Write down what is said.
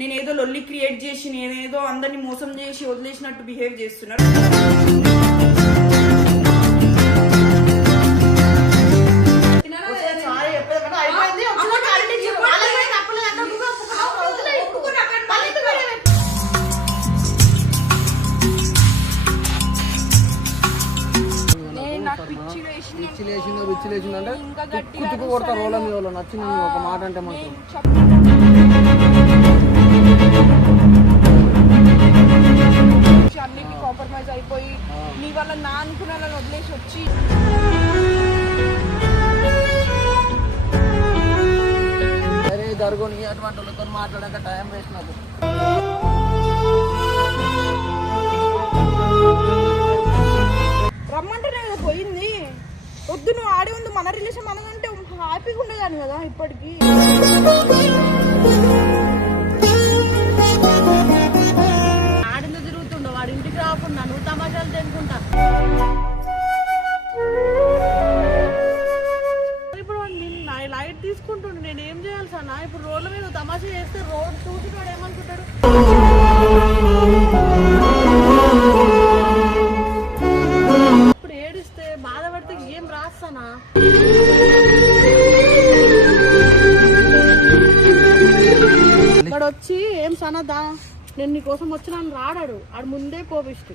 నేనేదో లొల్లి క్రియేట్ చేసి నేనేదో అందరినీ మోసం చేసి వదిలేసినట్టు బిహేవ్ చేస్తున్నారు. పిచ్చి లేచిందంటే కుట్టుకు కొడతారు వాళ్ళ మీద వాళ్ళు నచ్చింది ఒక మాట అంటే మాత్రం. అన్నిటికీ కాంప్రమైజ్ అయిపోయి నీ వల్ల నా అనుకున్న వాళ్ళని వదిలేసి వచ్చి సరే జరుగుని అటువంటి వాళ్ళతో మాట్లాడాక టైం వేస్ట్ నాకు. రమ్మంటేనే కదా పోయింది. వద్దు నువ్వు ఆడే ఉంది, మన రిలేషన్ మనకంటే హ్యాపీగా ఉండేదాన్ని కదా ఇప్పటికి. ఆడింది తిరుగుతుండో వాడి ఇంటికి రాకుండా నువ్వు తమాషాలు తెలుసుకుంటా. ఇప్పుడు లైట్ తీసుకుంటుండు, నేను ఏం చేయాలి సార్? ఇప్పుడు రోడ్ల మీద తమాషా చేస్తే రోడ్ చూసి వాడు ఏమనుకుంటాడు? ఇప్పుడు ఏడిస్తే బాధపడితే ఏం రాస్తానా? వాడు వచ్చి ఏం సనదా నేను నీకోసం వచ్చినాను రాడాడు, ఆడు ముందే కోపిస్తూ.